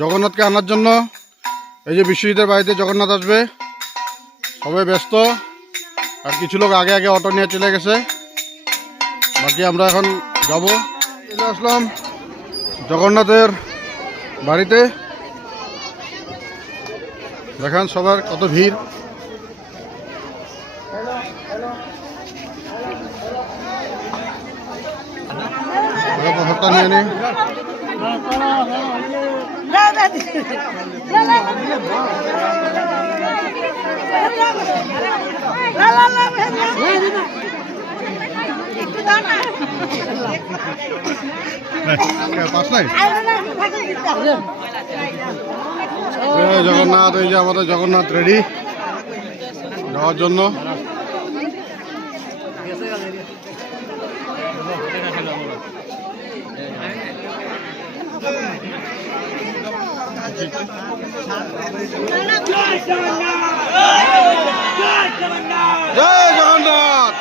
জগন্নাথকে আনার জন্য এই যে বিশ্বজিতের বাড়িতে জগন্নাথ আসবে, সবাই ব্যস্ত। আর কিছু লোক আগে আগে অটো নিয়ে চলে গেছে, বাকি আমরা এখন যাব। চলে আসলাম জগন্নাথের বাড়িতে। দেখেন সবার কত ভিড়। প্রসাদটা নিয়ে নিই। জগন্নাথ, এই যে আমাদের জগন্নাথ রেডি যাওয়ার জন্য। জয় জগন্নাথ।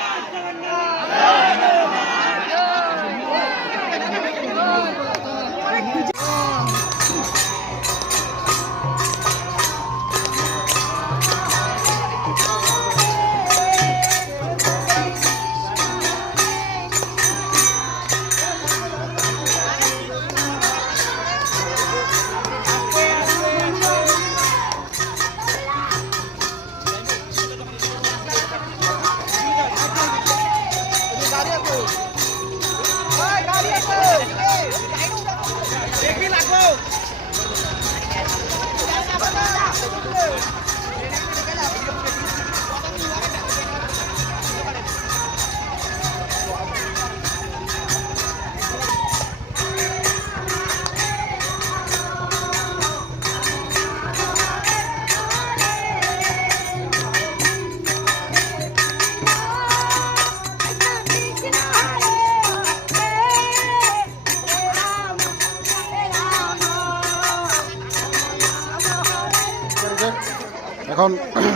এখন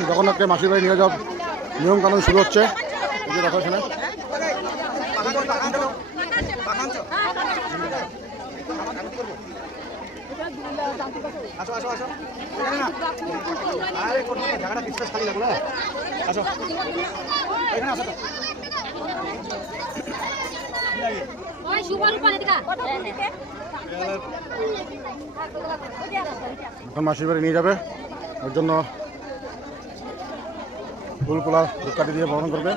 জগন্নাথকে মাসির বাড়ি নিয়ে যাওয়ার নিয়ম কানুন শুরু হচ্ছে। এই যে দেখো এখানে এখন মাসির বাড়ি নিয়ে যাবে, ওর জন্য ফুল কোলা ধূপকাঠি দিয়ে বরণ করবে।